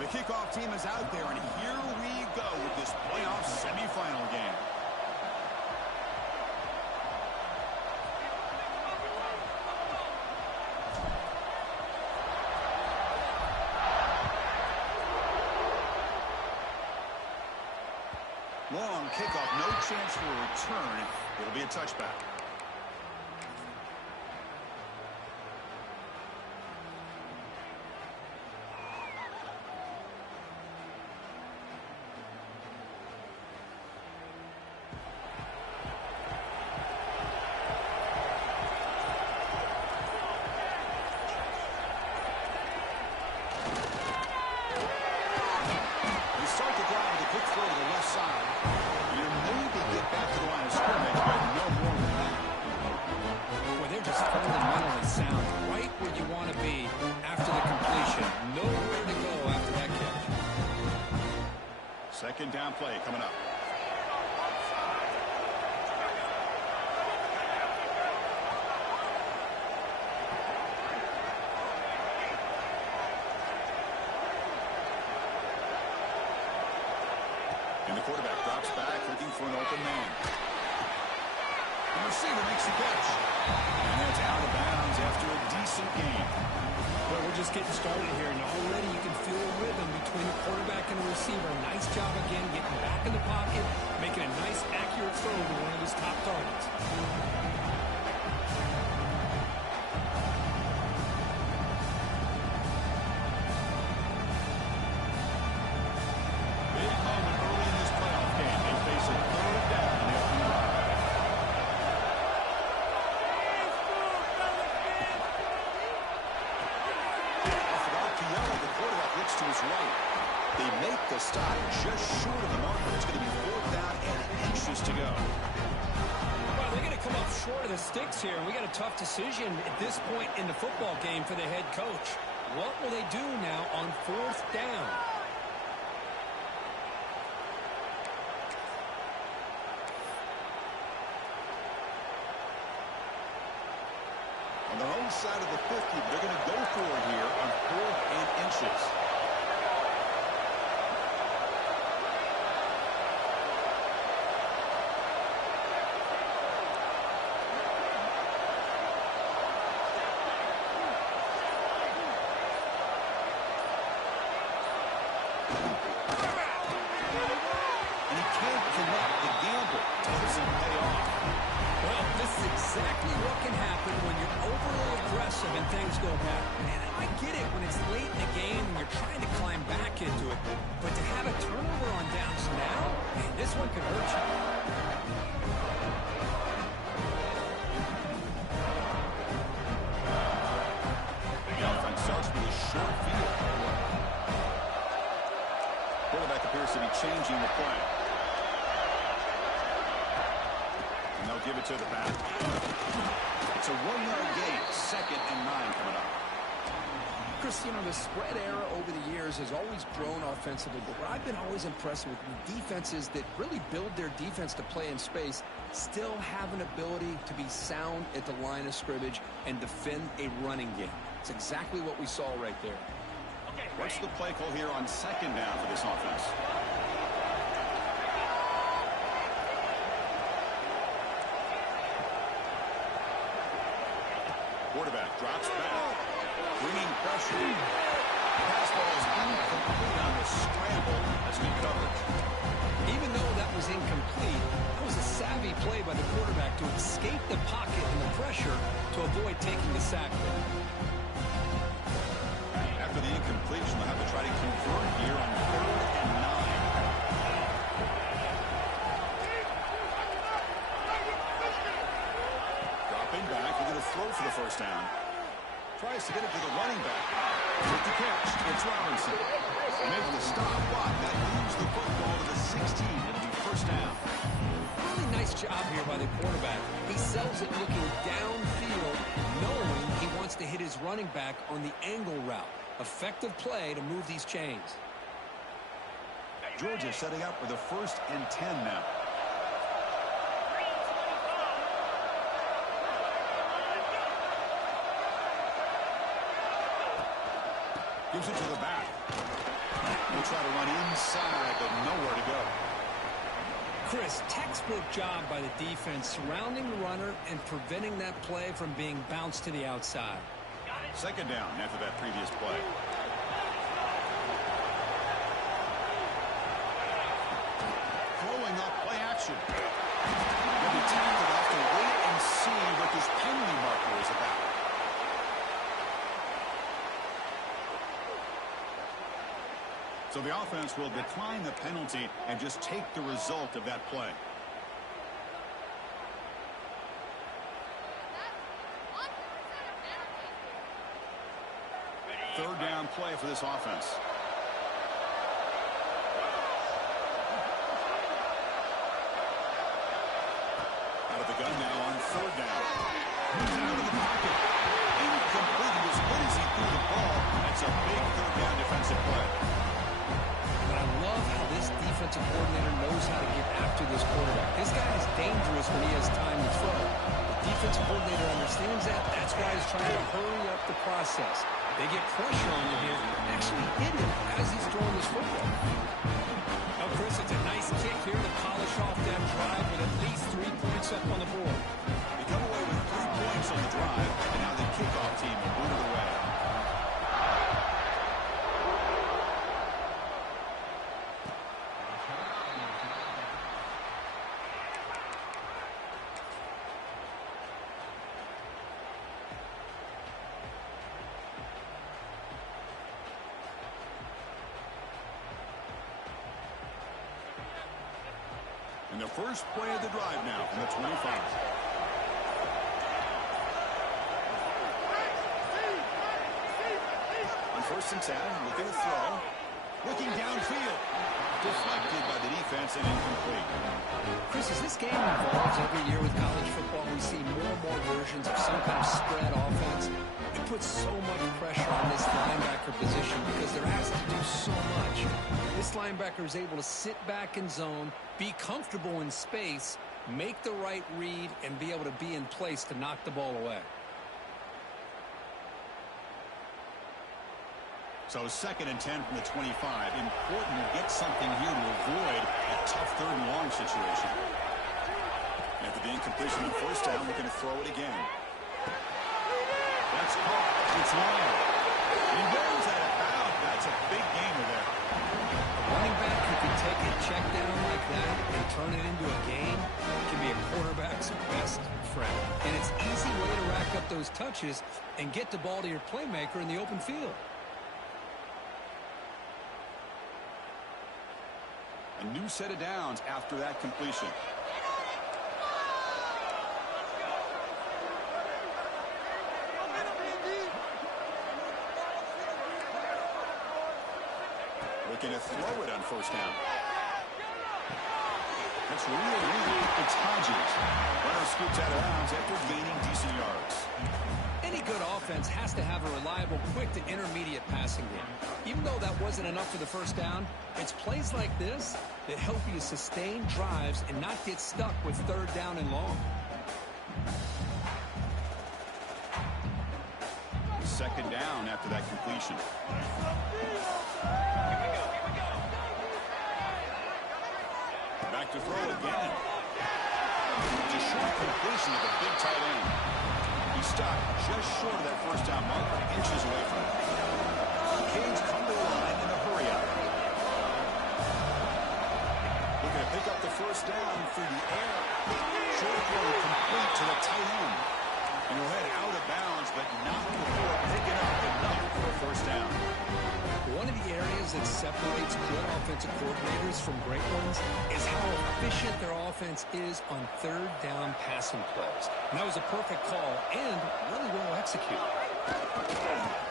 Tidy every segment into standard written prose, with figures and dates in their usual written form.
The kickoff team is out there, and here we go with this playoff semifinal game. Long kickoff, no chance for a return. It'll be a touchback. Second down play coming up. And the quarterback drops back looking for an open man. The receiver makes the catch. And it's out of bounds after a decent gain. Well, we're just getting started here, and already you can feel a rhythm between the quarterback and the receiver. Nice job again getting back in the pocket, making a nice, accurate throw to one of his top targets. Big moment early in this playoff game. They face a third down in the opening drive. To his right. They make the stop just short of the marker. It's going to be fourth down and inches to go. Well, they're going to come up short of the sticks here. We got a tough decision at this point in the football game for the head coach. What will they do now on fourth down? On their own side of the 50, they're going to go for it here on fourth and inches. Exactly what can happen when you're overly aggressive and things go bad. Man, I get it when it's late in the game and you're trying to climb back into it. But to have a turnover on downs now, man, this one could hurt you. The offense starts with a short field. Quarterback appears to be changing the play. And they'll give it to the back. It's a 1-yard gain. 2nd and 9 coming up. Chris, you know, the spread era over the years has always grown offensively, but what I've been always impressed with the defenses that really build their defense to play in space still have an ability to be sound at the line of scrimmage and defend a running game. It's exactly what we saw right there. What's the play call here on 2nd down for this offense? Quarterback drops back, bringing pressure. Pass ball is incomplete on the scramble. That's good coverage. Even though that was incomplete, that was a savvy play by the quarterback to escape the pocket and the pressure to avoid taking the sack there. After the incompletion, they'll have to try to convert here on 3rd and 9. Dropping back, we're going to throw for the first down. Tries to get it to the running back. With the catch, it's Robinson. Makes the stop, but that moves the football to the 16. It'll be first down. Really nice job here by the quarterback. He sells it looking downfield, knowing he wants to hit his running back on the angle route. Effective play to move these chains. Georgia setting up with a 1st and 10 now. Gives it to the back. will try to run inside, but nowhere to go. Chris, textbook job by the defense surrounding the runner and preventing that play from being bounced to the outside. Second down after that previous play. Throwing up play action. They'll be tackled off to wait and see what this penalty marker is about. So the offense will decline the penalty and just take the result of that play. Third down play for this offense. Out of the gun now on third down. He's out of the pocket. Incomplete. As good as he threw the ball, that's a big third down defensive play. But I love how this defensive coordinator knows how to get after this quarterback. This guy is dangerous when he has time to throw. The defensive coordinator understands that. That's why he's trying to hurry up the process. They get pressure on him here and actually hit him as he's throwing this football. Oh, Chris, it's a nice kick here to polish off that drive with at least 3 points up on the board. They come away with 3 points on the drive, and now the kickoff team will move it away. And the first play of the drive now from the 25. On 1st and 10, looking to throw. Looking downfield. Deflected by the defense and incomplete. Chris, as this game evolves every year with college football, we see more and more versions of some kind of spread offense. It puts so much pressure on this linebacker position because they're asked to do so much. This linebacker is able to sit back in zone, be comfortable in space, make the right read, and be able to be in place to knock the ball away. So 2nd and 10 from the 25. Important to get something here to avoid a tough 3rd and long situation. After the incompletion on 1st down, we're going to throw it again. That's caught. It's long. He goes out of bounds. That's a big gainer there. A running back who can take a check down like that and turn it into a gain can be a quarterback's best friend. And it's an easy way to rack up those touches and get the ball to your playmaker in the open field. A new set of downs after that completion. Looking to throw it on 1st down. That's really it's Hodges. Runner scoots out of bounds after gaining decent yards. Any good offense has to have a reliable, quick to intermediate passing game. Even though that wasn't enough for the 1st down, it's plays like this that help you sustain drives and not get stuck with 3rd down and long. 2nd down after that completion. Back to throw again. It's a short completion of a big tight end. He stopped just short of that 1st down marker, inches away from it. The Canes come to the line in a hurry up. Looking to pick up the 1st down through the air. Short throw complete to the tight end. And he'll head out of bounds, but not before picking up enough for a 1st down. One of the areas that separates good offensive coordinators from great ones is how efficient their offense is on 3rd down passing plays. And that was a perfect call and really well executed.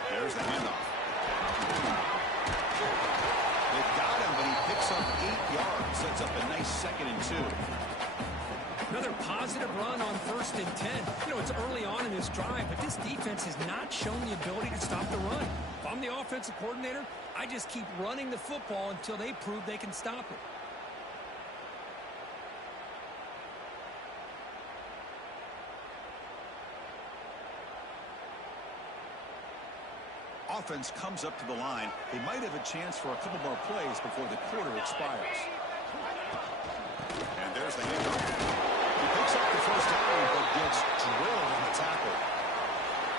There's the handoff. They've got him, but he picks up 8 yards. Sets up a nice 2nd and 2. Another positive run on 1st and 10. You know, it's early on in this drive, but this defense has not shown the ability to stop the run. If I'm the offensive coordinator, I just keep running the football until they prove they can stop it. offense comes up to the line, they might have a chance for a couple more plays before the quarter expires. And there's the handoff. He picks up the first down, but gets drilled on the tackle.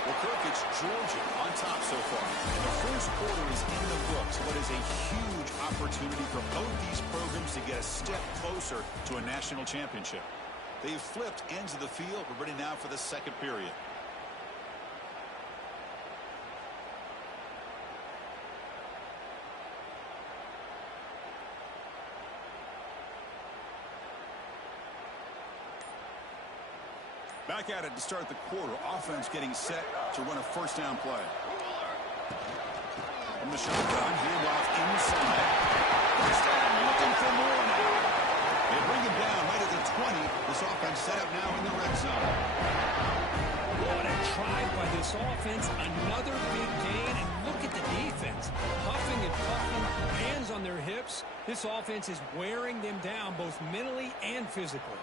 Well, Kirk, it's Georgia on top so far. And the first quarter is in the books. What is a huge opportunity for both these programs to get a step closer to a national championship. They've flipped ends of the field. We're ready now for the second period. Back at it to start the quarter. Offense getting set to run a first down play. From the shotgun, handoff inside. First down, looking for more now. They bring him down right at the 20. This offense set up now in the red zone. What a try by this offense. Another big gain, and look at the defense. Huffing and puffing, hands on their hips. This offense is wearing them down both mentally and physically.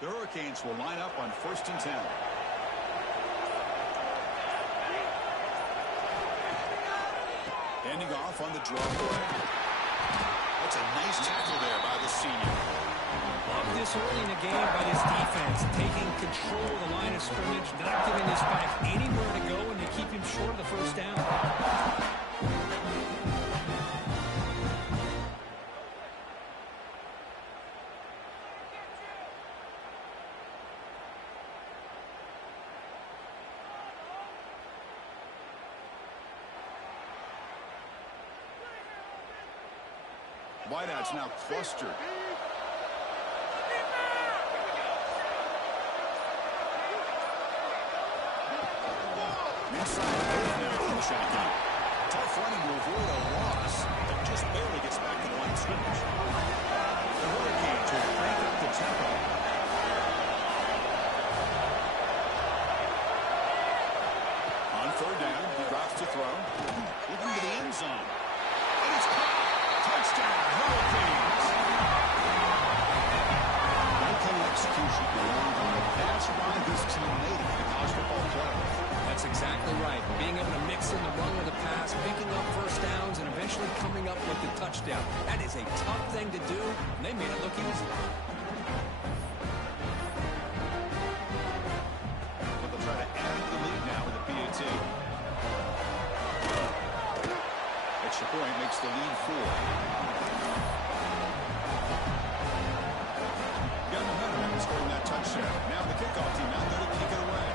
The Hurricanes will line up on 1st and 10. Handing off on the draw play. That's a nice tackle there by the senior. Love this early in the game by this defense, taking control of the line of scrimmage, not giving this back anywhere to go, and they keep him short of the first down. Wideouts now clustered. Inside both now from the shotgun. Tough running to avoid a loss, but just barely gets back to the line of scrimmage. The Hurricanes will crank up the tempo. On 3rd down, he drops to throw. Looking to the end zone. And it's caught. Touchdown, Hurricanes. Well-planned execution along the pass ride this team made in the college football playoff. That's exactly right. Being able to mix in the run with the pass, picking up first downs, and eventually coming up with the touchdown. That is a tough thing to do, and they made it look easy. But they'll try to add to the lead now with the PAT. Extra point makes the lead 4. Got momentum in scoring that touchdown. Now the kickoff team out there to kick it away.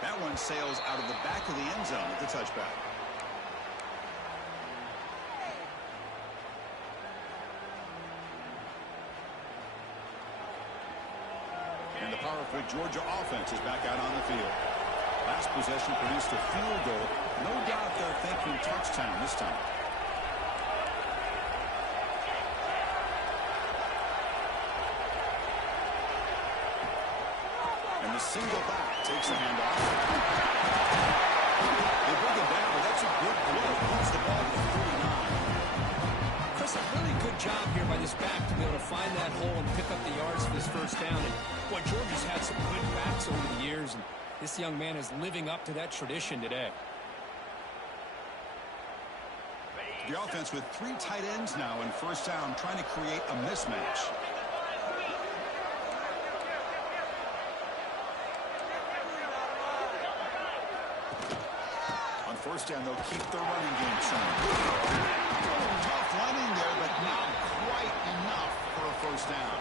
That one sails out of the back of the end zone at the touchback. And the powerful Georgia offense is back out on the field. Last possession produced a field goal. No doubt they're thinking touchdown this time. And the single back takes a handoff. They bring it down, but that's a good play. Moves the ball to 39. Chris, a really good job here by this back to be able to find that hole and pick up the yards for this first down. And boy, Georgia's had some good backs over the years, and this young man is living up to that tradition today. The offense with 3 tight ends now in first down, trying to create a mismatch. On first down, they'll keep their running game strong. Tough running there, but not quite enough for a first down.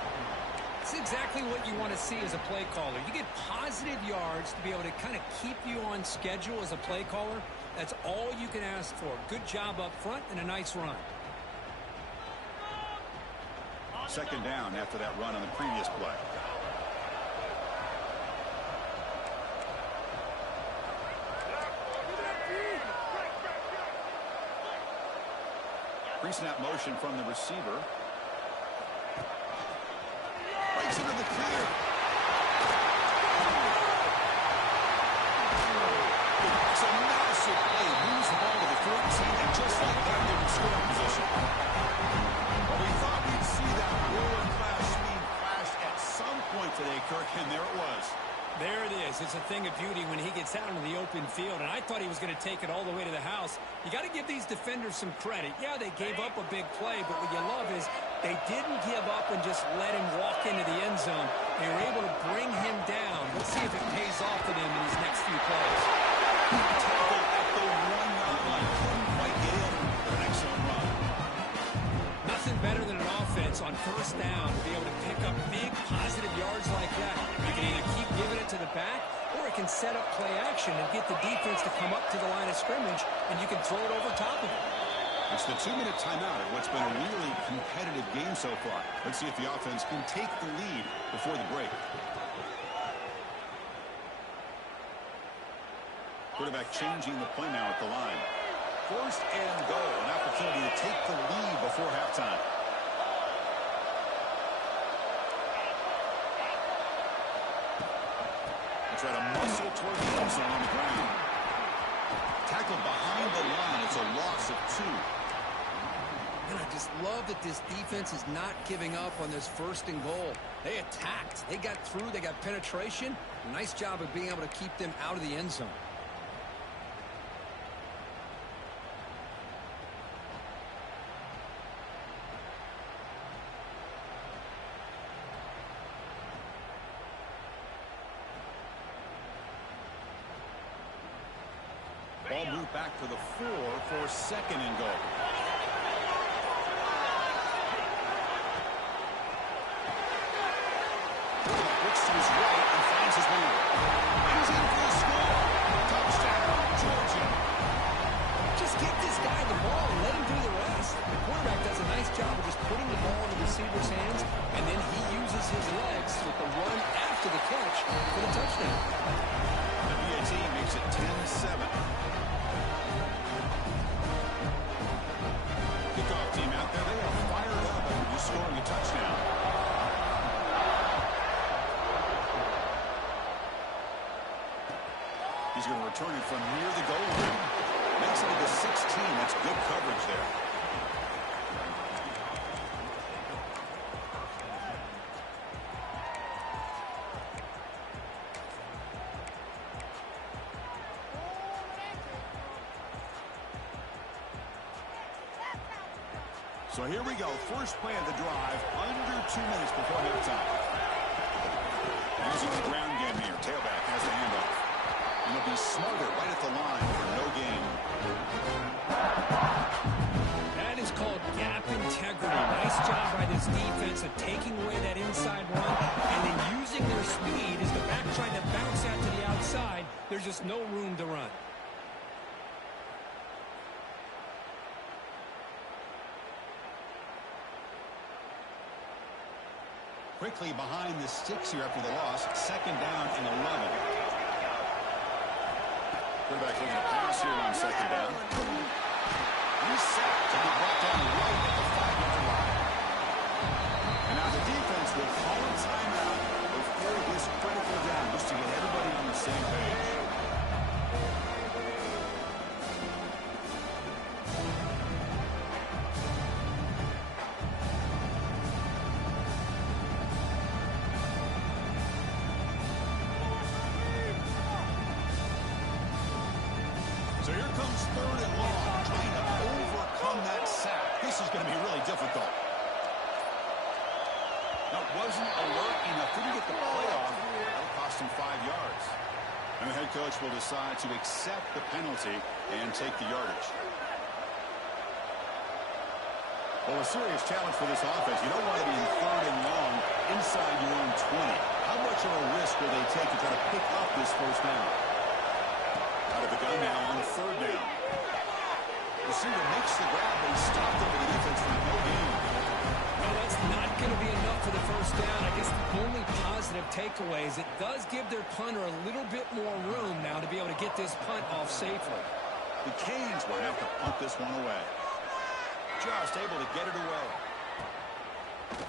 It's exactly what you want to see as a play caller. You get positive yards to be able to kind of keep you on schedule as a play caller. That's all you can ask for. Good job up front and a nice run. Second down after that run on the previous play. Pre-snap motion from the receiver. Breaks into the clear. It's a massive play. Moves the ball to the 14, and just like that, they're in scoring position. Well, we thought we'd see that world-class speed flash at some point today, Kirk, and there it was. There it is. It's a thing of beauty when he gets out into the open field, and I thought he was going to take it all the way to the house. You got to give these defenders some credit. Yeah, they gave up a big play, but what you love is they didn't give up and just let him walk into the end zone. They were able to bring him down. Let's see if it pays off for them in these next few plays. Tackle at the 1-yard line. Couldn't quite get in for the next zone run. Nothing better than an offense on first down to be able to pick up big positive yards like that. You can either keep giving it to the back, or it can set up play action and get the defense to come up to the line of scrimmage, and you can throw it over top of it. It's the 2-minute timeout at what's been a really competitive game so far. Let's see if the offense can take the lead before the break. Quarterback changing the play now at the line. First and goal, an opportunity to take the lead before halftime. Try to muscle toward the end zone on the ground. Tackled behind the line. It's a loss of 2. And I just love that this defense is not giving up on this first and goal. They attacked. They got through. They got penetration. Nice job of being able to keep them out of the end zone. Ball moved back to the 4 for second and goal. Looks to his right and finds his man. He's in for the score. Touchdown, Georgia. Just get this guy the ball and let him do the rest. The quarterback does a nice job of just putting the ball in the receiver's hands, and then he uses his legs with the run after the catch for the touchdown. The BAT makes it 10-7. Kickoff team out there, they are fired up after just scoring a touchdown. He's going to return it from near the goal line. Makes it to the 16. That's good coverage there. So here we go. First play of the drive, under 2 minutes before halftime. Using the ground game here. Tailback has the handoff. And he'll be smarter right at the line for no gain. That is called gap integrity. Nice job by this defense of taking away that inside run and then using their speed as the back trying to bounce out to the outside. There's just no room to run. Quickly behind the sticks here after the loss. Second down and 11. Quarterback looking to pass here on second down. He's set to be brought down right at the 5-yard line. And now the defense will call a timeout before this critical down just to get everybody on the same page. So here comes third and long, trying to overcome that sack. This is going to be really difficult. That wasn't alert enough. Didn't get the play off. That'll cost him 5 yards. And the head coach will decide to accept the penalty and take the yardage. Well, a serious challenge for this offense. You don't want to be in third and long inside your own 20. How much of a risk will they take to try to pick up this first down? Out of the gun now on third down. Receiver makes the grab, but he's stopped over the defense for no gain. Well, that's not going to be enough for the first down. I guess the only positive takeaway is it does give their punter a little bit more room now to be able to get this punt off safely. The Canes will have to punt this one away. Just just able to get it away.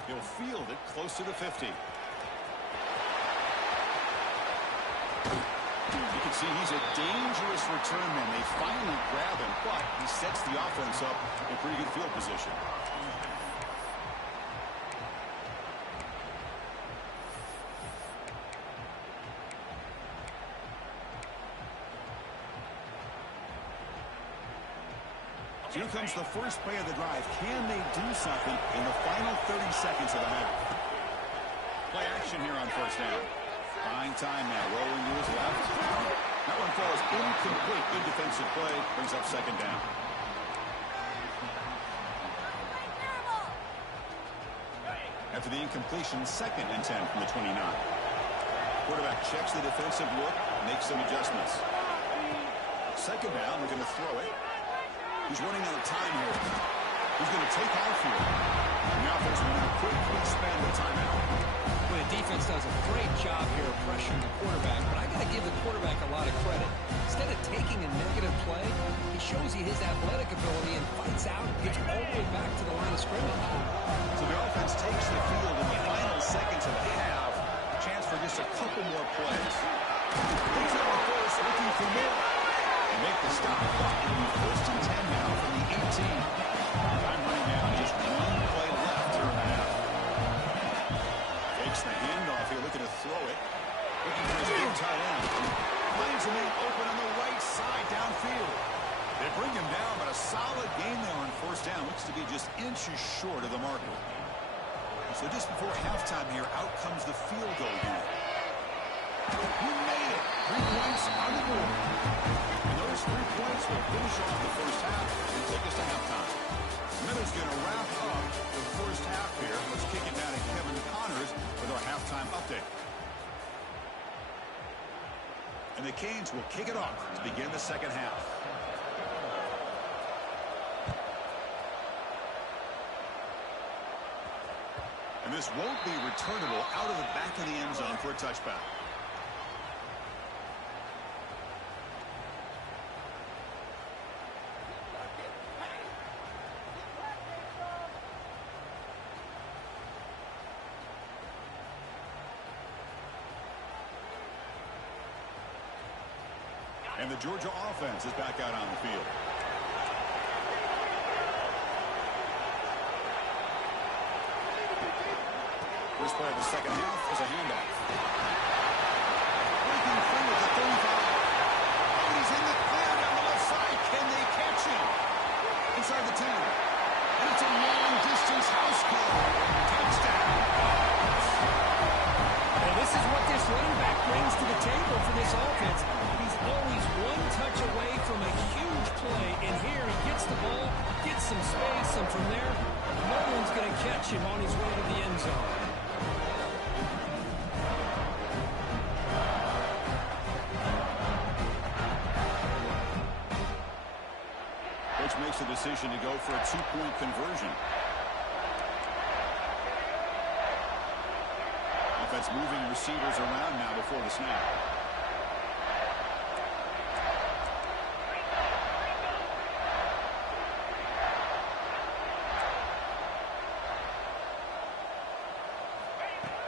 He'll field it close to the 50. You can see he's a dangerous return man. They finally grab him, but he sets the offense up in pretty good field position. Here comes the first play of the drive. Can they do something in the final 30 seconds of the half? Play action here on first down. Buying time now. Rolling to his left. That one falls incomplete. Good defensive play. Brings up second down. After the incompletion, 2nd and 10 from the 29. Quarterback checks the defensive look, makes some adjustments. Second down, we're going to throw it. He's running out of time here. He's going to take off here. The offense will now quickly spend the timeout. Well, the defense does a great job here of pressuring the quarterback, but I got to give the quarterback a lot of credit. Instead of taking a negative play, he shows you his athletic ability and fights out and gets all the way back to the line of scrimmage. So the offense takes the field in the final seconds of the half. Chance for just a couple more plays. He's on the first, looking for more. They make the stop. It'll be 1st and 10 now from the 18. Time running down, just one play left here in the half. Takes the handoff here, looking to throw it. Looking for his big tight end. Finds a man open on the right side downfield. They bring him down, but a solid gain there on 1st down. Looks to be just inches short of the marker. So just before halftime here, out comes the field goal unit. He made it. 3 points on the board. And those 3 points will finish off the first half and take us to halftime. Miller's going to wrap up the first half here. Let's kick it down to Kevin Connors with our halftime update. And the Canes will kick it off to begin the second half. And this won't be returnable out of the back of the end zone for a touchback. And the Georgia offense is back out on the field. First play of the second half is a handoff. Breaking free at the 35. And he's in the clear down the left side. Can they catch him? Inside the 10. And it's a long-distance house call. Touchdown. And this is what this running back brings to the table for this offense. He's always one touch away from a huge play, and here he gets the ball, gets some space, and from there, no one's going to catch him on his way to the end zone. Coach makes the decision to go for a 2-point conversion. Offense moving receivers around now before the snap.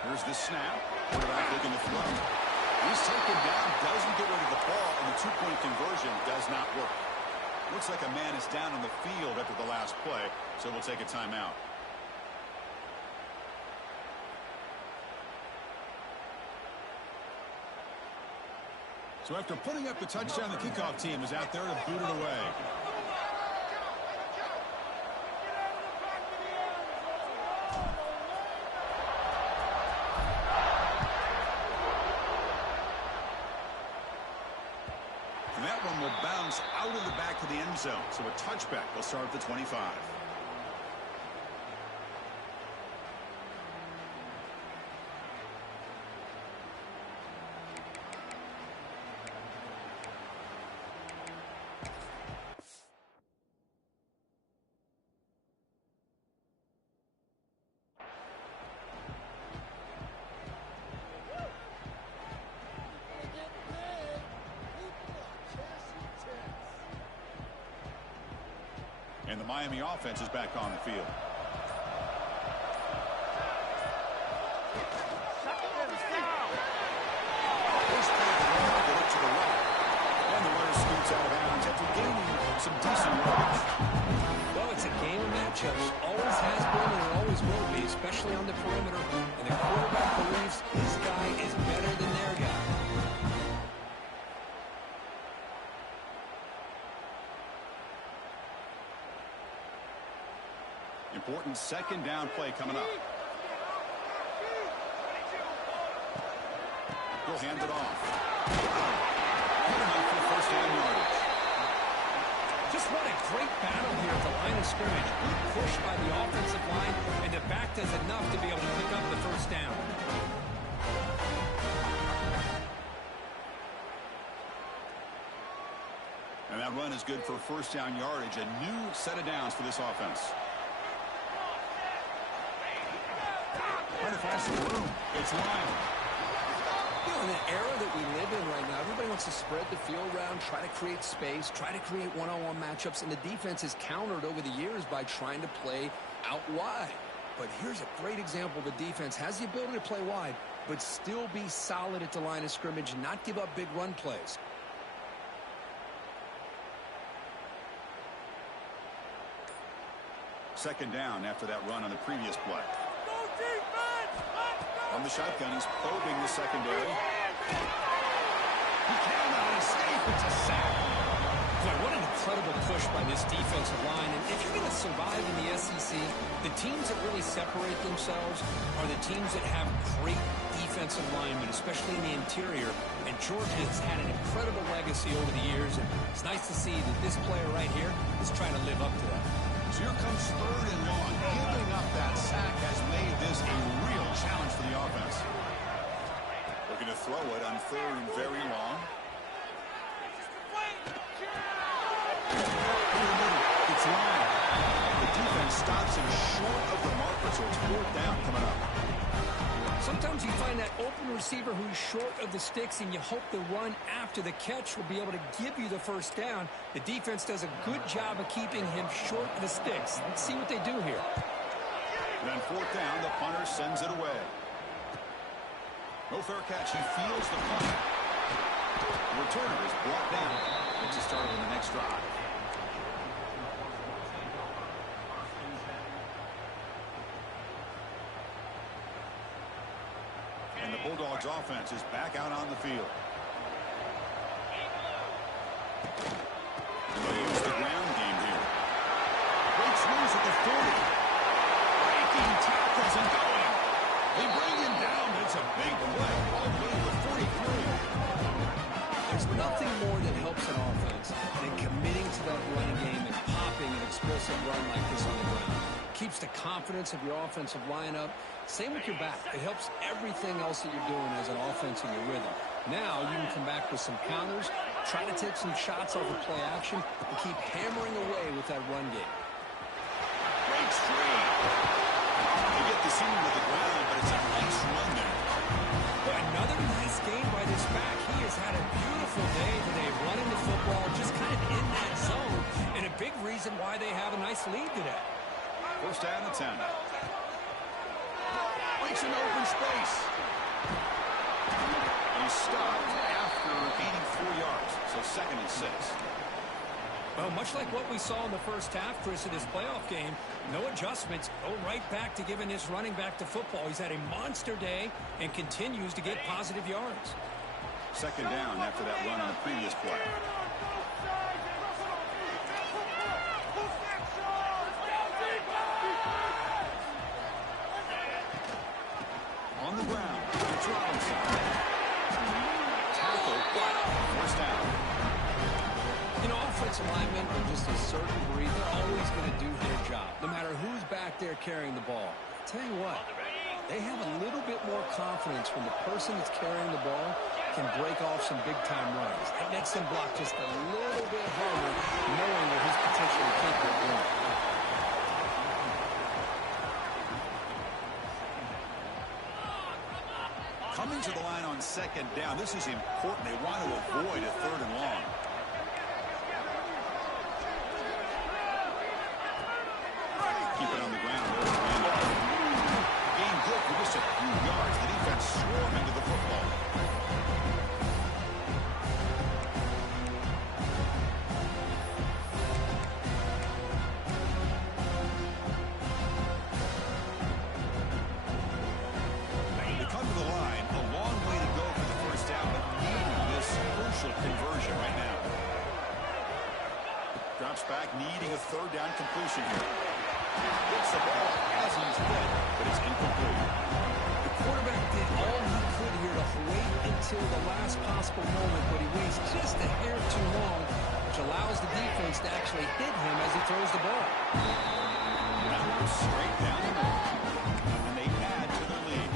Here's the snap. Quarterback looking to throw. He's taken down, doesn't get rid of the ball, and the 2-point conversion does not work. Looks like a man is down on the field after the last play, so we'll take a timeout. So after putting up the touchdown, the kickoff team is out there to boot it away. And that one will bounce out of the back of the end zone. So a touchback will start at the 25. And the Miami offense is back on the field. To the right. And the runner scoots out of bounds after gaining some decent yards. Well, it's a game of matchups. Always has been and it always will be, especially on the perimeter. And the quarterback believes his guy is better than their guy. Important second down play coming up. He'll hand it off. Good enough for first down yardage. Just what a great battle here at the line of scrimmage. Good push by the offensive line, and the back does enough to be able to pick up the first down. And that run is good for first down yardage. A new set of downs for this offense. Trying to find some room. It's Lyon. In the era that we live in right now, everybody wants to spread the field around, try to create space, try to create one-on-one matchups, and the defense has countered over the years by trying to play out wide. But here's a great example. The defense has the ability to play wide, but still be solid at the line of scrimmage and not give up big run plays. Second down after that run on the previous play. On the shotgun, he's probing the secondary. He cannot escape. It's a sack. Boy, what an incredible push by this defensive line. And if you're going to survive in the SEC, the teams that really separate themselves are the teams that have great defensive linemen, especially in the interior. And Georgia has had an incredible legacy over the years. And it's nice to see that this player right here is trying to live up to that. So here comes third and long. Giving up that sack has made this a real challenge for the offense. Looking to throw it on third and very long. It's Lyon. The defense stops him short of the marker, so it's fourth down coming up. Sometimes you find that open receiver who's short of the sticks, and you hope the run after the catch will be able to give you the first down. The defense does a good job of keeping him short of the sticks. Let's see what they do here. Then fourth down, the punter sends it away. No fair catch. He feels the punt. The returner is brought down. Gets a start on the next drive. And the Bulldogs offense is back out on the field. And they use the ground game here. Breaks loose at the 40. Breaking tackles and going. They bring him down. It's a big play. All the way to the 43. There's nothing more that helps an offense than committing to that running game and popping an explosive run like this on the ground. Keeps the confidence of your offensive lineup. Same with your back. It helps everything else that you're doing as an offense in your rhythm. Now you can come back with some counters, try to take some shots off of play action, and keep hammering away with that run game. Breaks free. They get the seam with the ground, but it's a nice run there. Boy, another nice game by this back. He has had a beautiful day today running the football, just kind of in that zone, and a big reason why they have a nice lead today. First down and 10. Breaks an open space. He stopped after gaining 4 yards, so second and 6. Well, much like what we saw in the first half, Chris, of this playoff game, no adjustments, go right back to giving this running back to football. He's had a monster day and continues to get positive yards. Second down after that run on the previous play. On the ground, it's Robinson. Tackle, first down. You know, offensive linemen are just a certain breed. They're always going to do their job, no matter who's back there carrying the ball. I'll tell you what, they have a little bit more confidence when the person that's carrying the ball can break off some big-time runs. That makes them block just a little bit harder, knowing that he's potentially capable of doing it. Coming to the line on second down. This is important. They want to avoid a third and long. third down completion here. Gets the ball as he's hit, but it's incomplete. The quarterback did all he could here to wait until the last possible moment, but he waits just a hair too long, which allows the defense to actually hit him as he throws the ball. That goes straight down the middle, and they add to their lead.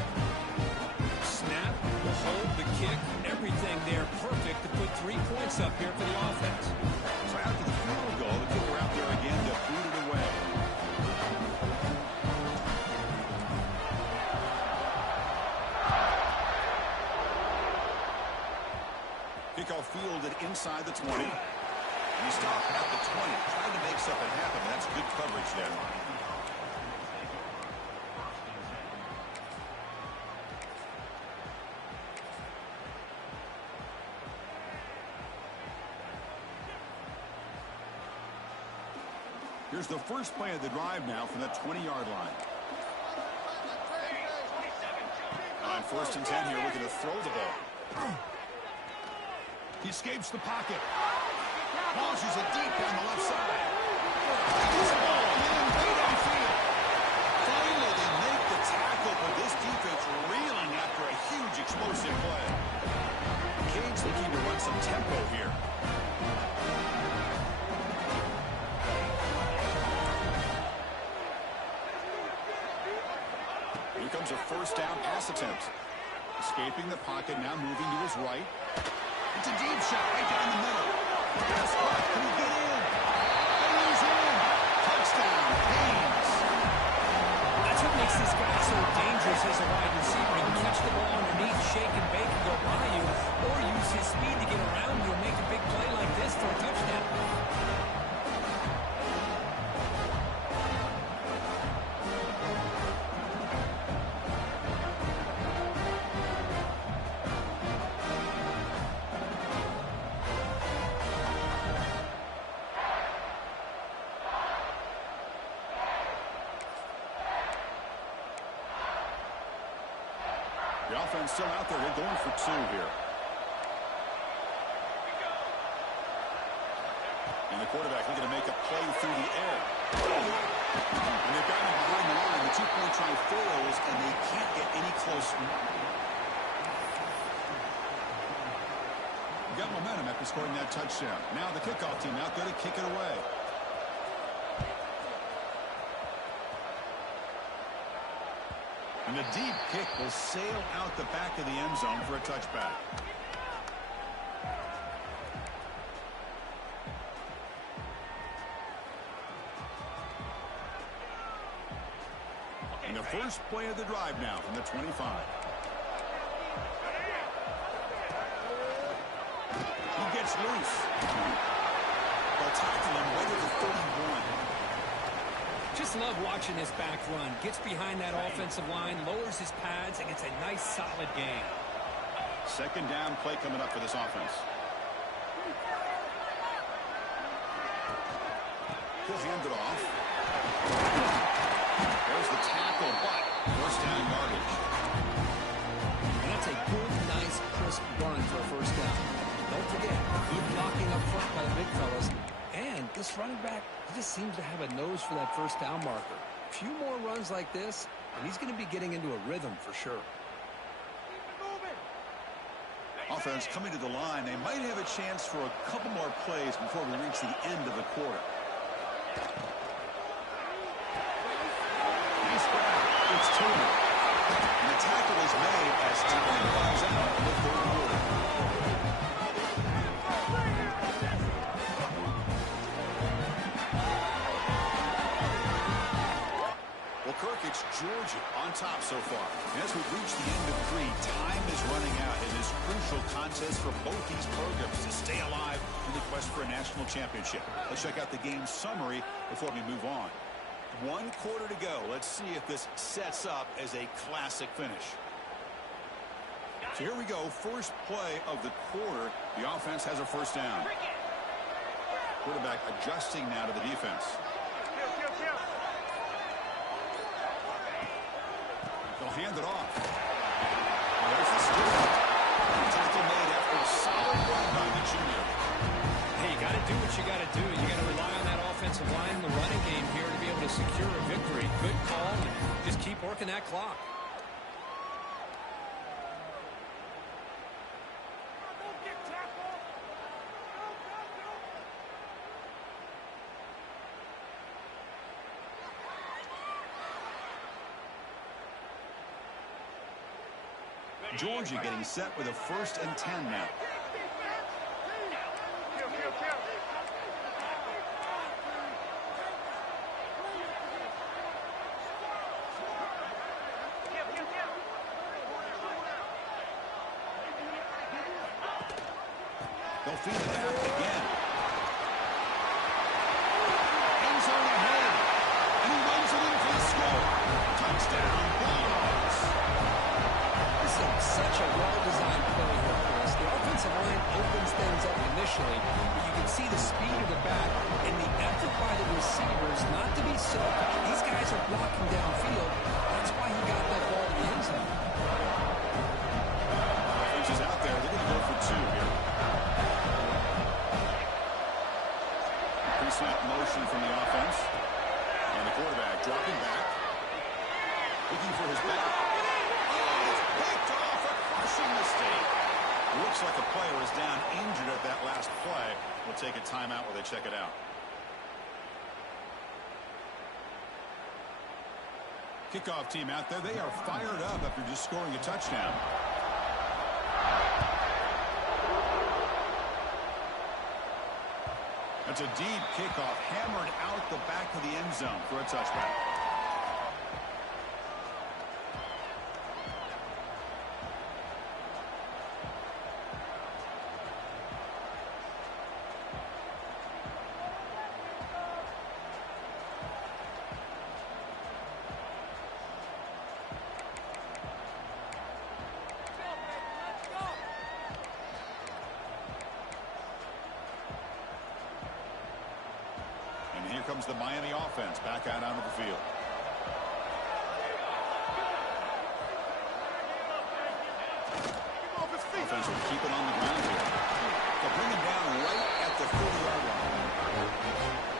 Snap, the hold, the kick, everything there perfect to put 3 points up here for the offense. So after the field goal, the kicker out there again to boot it away. Kickoff fielded inside the 20. And he stopped at the 20, trying to make something happen. That's good coverage there. Here's the first play of the drive now from the 20-yard line. On 1st and 10 here, looking to throw the ball. He escapes the pocket. Launches it deep down the left side. Gets the ball in way downfield. Finally, they make the tackle, but this defense reeling after a huge explosive play. Cade's looking to run some tempo here. Here comes a first down pass attempt. Escaping the pocket, now moving to his right. It's a deep shot right down the middle. Guess what? Can he get in? And he's in. Touchdown, Haynes. That's what makes this guy so dangerous as a wide receiver. He can catch the ball underneath, shake and bake and go by you, or use his speed to get around you and make a big play like this for a touchdown. The offense still out there. They're going for 2 here. And the quarterback looking to make a play through the air. And they've got him behind the line. The 2-point try fails, and they can't get any closer. Got momentum after scoring that touchdown. Now the kickoff team out there to kick it away. And the deep kick will sail out the back of the end zone for a touchback. And the first play of the drive now from the 25. He gets loose. They'll tackle him right at the 31. Just love watching this back run. Gets behind that offensive line, lowers his pads, and gets a nice, solid gain. Second down play coming up for this offense. He'll hand it off. There's the tackle, but first down yardage. And that's a good, nice, crisp run for a first down. Don't forget, good blocking up front by the big fellas. And this running back, he just seems to have a nose for that first down marker. A few more runs like this, and he's going to be getting into a rhythm for sure. Offense coming to the line. They might have a chance for a couple more plays before we reach the end of the quarter. Nice grab. It's Taylor. And the tackle is made as time runs out in the third quarter. Well, Kirk, it's Georgia on top so far. And as we've reached the end of 3, time is running out in this crucial contest for both these programs to stay alive in the quest for a national championship. Let's check out the game summary before we move on. 1 quarter to go. Let's see if this sets up as a classic finish. So here we go. First play of the quarter. The offense has a first down. Quarterback adjusting now to the defense. They'll hand it off. There's the steal. Tackle made after a solid run by the junior. Hey, you got to do what you got to do. You got to rely on that offense offensive line in the running game here to be able to secure a victory. Good call, and just keep working that clock. Georgia getting set with a 1st and 10 now. They'll feed it back again. End zone ahead. And he runs it in for the score. Touchdown, Bulldogs. This is such a well-designed play here, Chris. The offensive line opens things up initially, but you can see the speed of the back and the effort by the receivers not to be selfish. These guys are blocking downfield. That's why he got that ball to the end zone. Offense is out there. They're going to go for 2 here. Pre-snap motion from the offense. And the quarterback dropping back. Looking for his back. Oh, it's picked off. A crushing mistake. Looks like a player is down injured at that last play. We'll take a timeout while they check it out. Kickoff team out there. They are fired up after just scoring a touchdown. That's a deep kickoff, hammered out the back of the end zone for a touchback. Here comes the Miami offense back out onto the field. Offense will keep it on the ground here. They'll bring him down right at the 40-yard line.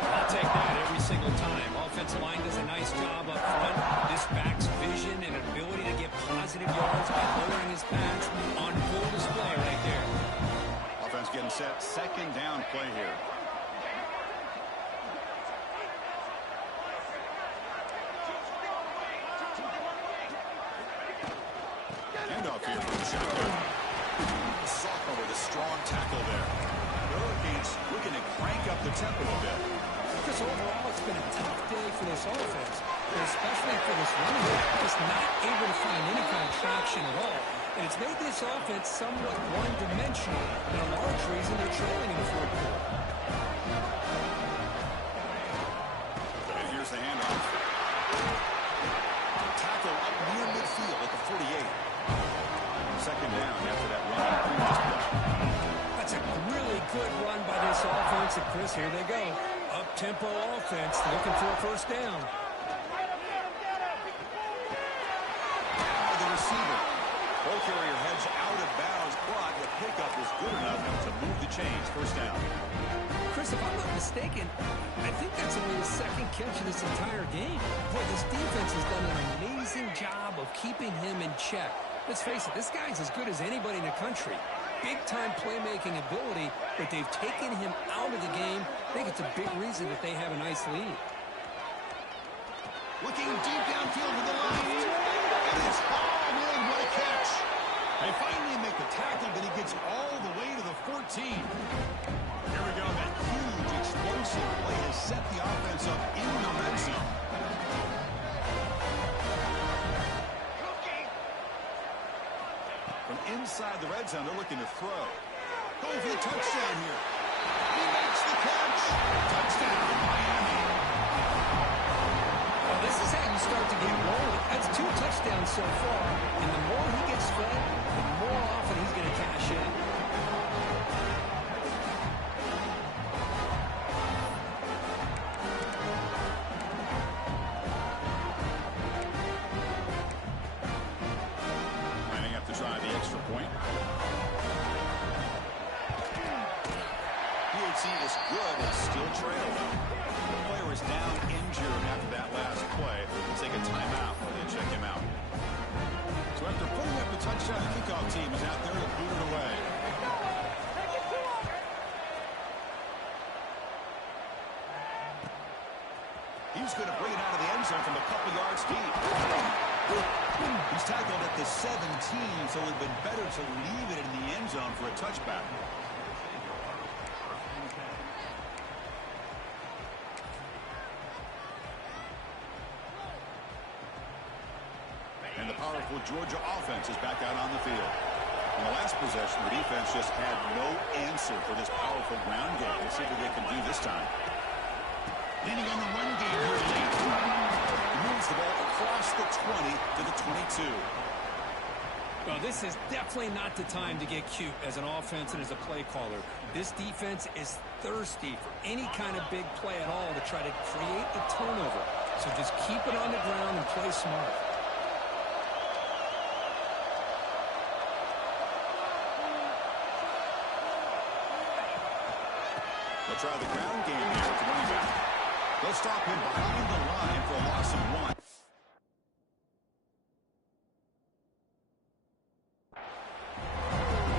I'll take that every single time. Offensive line does a nice job up front. This back's vision and ability to get positive yards by lowering his pads on full display right there. Offense getting set. 2nd down play here. Handoff here from shotgun. Sophomore with a strong tackle there. The Hurricanes looking to crank up the tempo a bit. Chris, overall, it's been a tough day for this offense, but especially for this running back, just not able to find any kind of traction at all. And it's made this offense somewhat one-dimensional, and a large reason they're trailing in the 4th quarter. And here's the handoff. Tackle up near midfield at the 48. 2nd down after that run. That's a really good run by this offense, and Chris, here they go. Up-tempo offense looking for a 1st down. Now the receiver. Ball carrier heads out of bounds, but the pickup was good enough to move the chains. 1st down. Chris, if I'm not mistaken, I think that's only his 2nd catch of this entire game. Boy, this defense has done an amazing job of keeping him in check. Let's face it, this guy's as good as anybody in the country. Big-time playmaking ability, but they've taken him out of the game. I think it's a big reason that they have a nice lead. Looking deep downfield to the left. And it's hauled in. What a catch. They finally make the tackle, but he gets all the way to the 14. Here we go. That huge, explosive play has set the offense up in the red zone. From inside the red zone, they're looking to throw. Going for the touchdown here. He makes the catch. Touchdown, Miami. Well, this is how you start to get rolling. That's 2 touchdowns so far, and the more he gets fed, the more often he's going to cash in. Lining up to try the extra point. PHC is good and still trail though. a couple yards deep. He's tackled at the 17, so it would have been better to leave it in the end zone for a touchback. And the powerful Georgia offense is back out on the field. In the last possession, the defense just had no answer for this powerful ground game. Let's see what they can do this time. Leaning on the run game here late. Moves the ball across the 20 to the 22. Well, this is definitely not the time to get cute as an offense and as a play caller. This defense is thirsty for any kind of big play at all to try to create a turnover. So just keep it on the ground and play smart. They'll try the ground game here with the running back. They'll stop him behind the line for a loss of 1.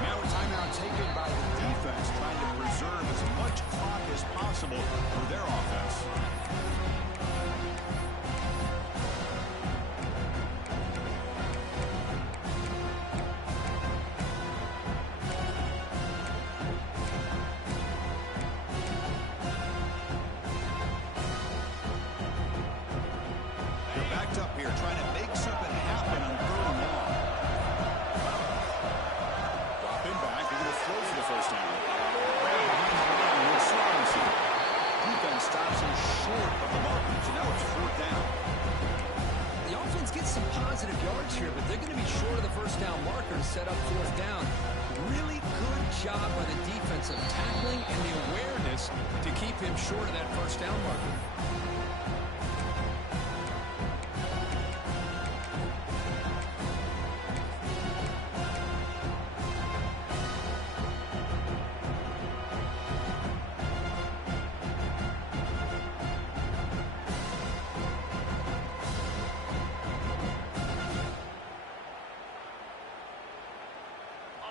Now a timeout taken by the defense, trying to preserve as much clock as possible for their offense. Up here trying to make something happen on 3rd and long. Dropping back, they're going to throw for the first down. Defense stops him short of the marker, so now it's 4th down. The offense gets some positive yards here, but they're going to be short of the first down marker to set up 4th down. Really good job by the defense of tackling and the awareness to keep him short of that first down marker.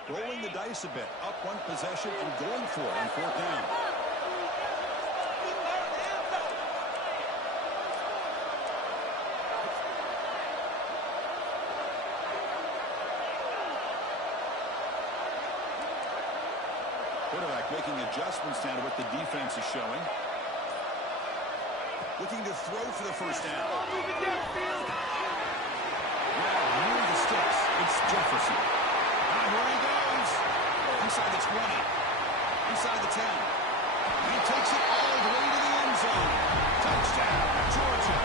Rolling the dice a bit, up 1 possession and going for it on 4th down. Quarterback making adjustments now to what the defense is showing. Looking to throw for the first down. Grab near the sticks. It's Jefferson. Here he goes. Inside the 20. Inside the 10. He takes it all the way to the end zone. Touchdown, Georgia.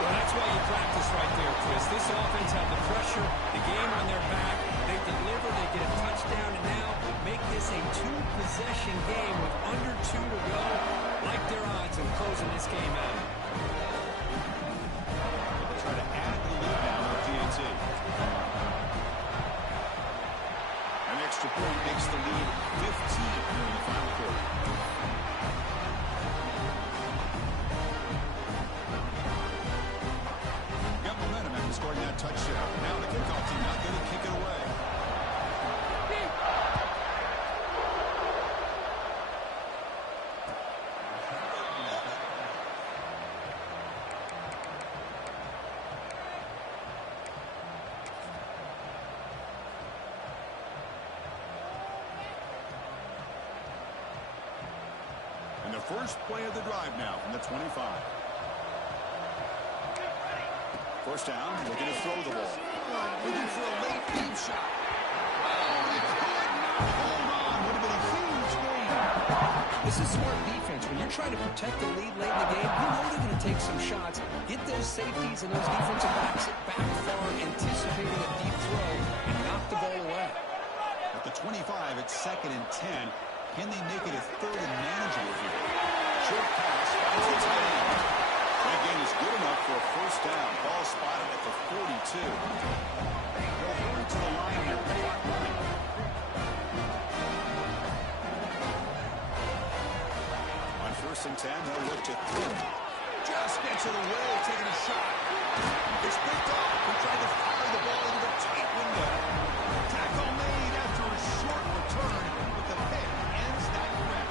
Well, that's why you practice right there, Chris. This offense had the pressure, the game on their back. They deliver, they get a touchdown, and now make this a 2-possession game with under 2 to go. Like their odds in closing this game out. They'll try to add the lead now with TNT. An extra point makes the lead 15 here in the final quarter. Got momentum after scoring that touchdown. Now the kickoff team not going to kick it away. And the first play of the drive now from the 25. First down, looking to throw the ball. Looking for a late deep shot. Oh, they could not hold on. Would have been a huge game. This is smart defense. When you're trying to protect the lead late in the game, you know they're going to take some shots. Get those safeties and those defensive backs back far, anticipating a deep throw, and knock the ball away. At the 25, it's 2nd and 10. Can they make it a 3rd and manageable here? Short pass, finds the tight end. That gain is good enough for a first down. Ball spotted at the 42. They'll hurry to the line here. Clock running. On 1st and 10, they'll look to throw. Just gets it away, taking a shot. It's picked off. He tried to fire the ball into the tight window. Tackle made after a short return, but the pick ends that grab.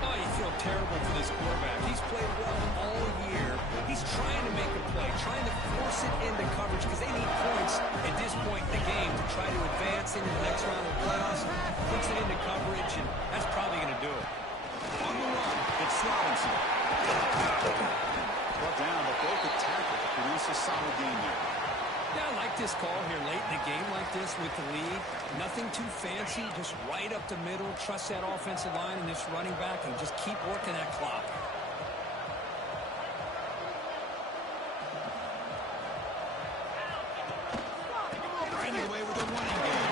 Oh, you feel terrible for this quarterback. He's played well all year. He's advance into the next round of the playoffs, puts it into coverage, and that's probably going to do it. On the run, it's Robinson. Brought down, but broke the tackle to produce a solid game there. Yeah, I like this call here late in a game like this with the lead. Nothing too fancy, just right up the middle. Trust that offensive line and this running back and just keep working that clock. Grinding away with a running game.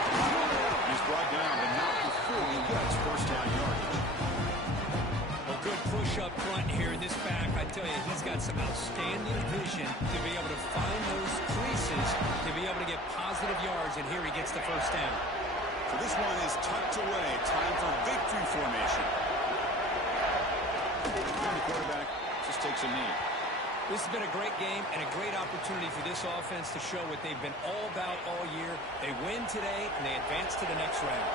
He's brought down, but not before he gets first down yardage. Well, good push up front here in this back. I tell you, he's got some outstanding vision to be able to find those creases, to be able to get positive yards, and here he gets the first down. So this one is tucked away. Time for victory formation. And the quarterback just takes a knee. This has been a great game and a great opportunity for this offense to show what they've been all about all year. They win today, and they advance to the next round.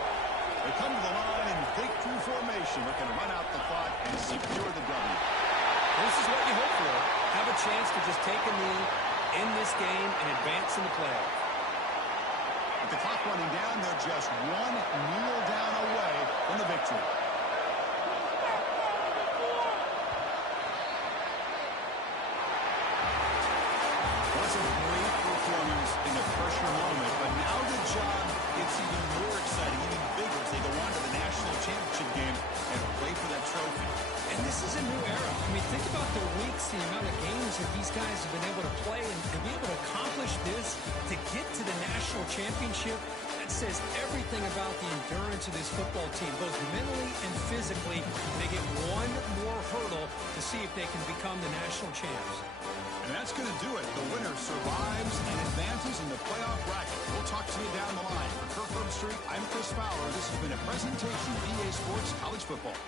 They come to the line in victory formation, looking to run out the clock and secure the W. This is what you hope for. Have a chance to just take a knee in this game and advance in the playoff. With the clock running down, they're just one kneel down away from the victory. Was a great performance in the pressure moment, but now the job gets even more exciting, even bigger as they go on to the national championship game and play for that trophy. And this is a new era. I mean, think about the weeks, the amount of games that these guys have been able to play, and to be able to accomplish this, to get to the national championship, that says everything about the endurance of this football team, both mentally and physically. They get one more hurdle to see if they can become the national champs. And that's going to do it. The winner survives and advances in the playoff bracket. We'll talk to you down the line. For Kirk Herbstreit, I'm Chris Fowler. This has been a presentation of EA Sports College Football.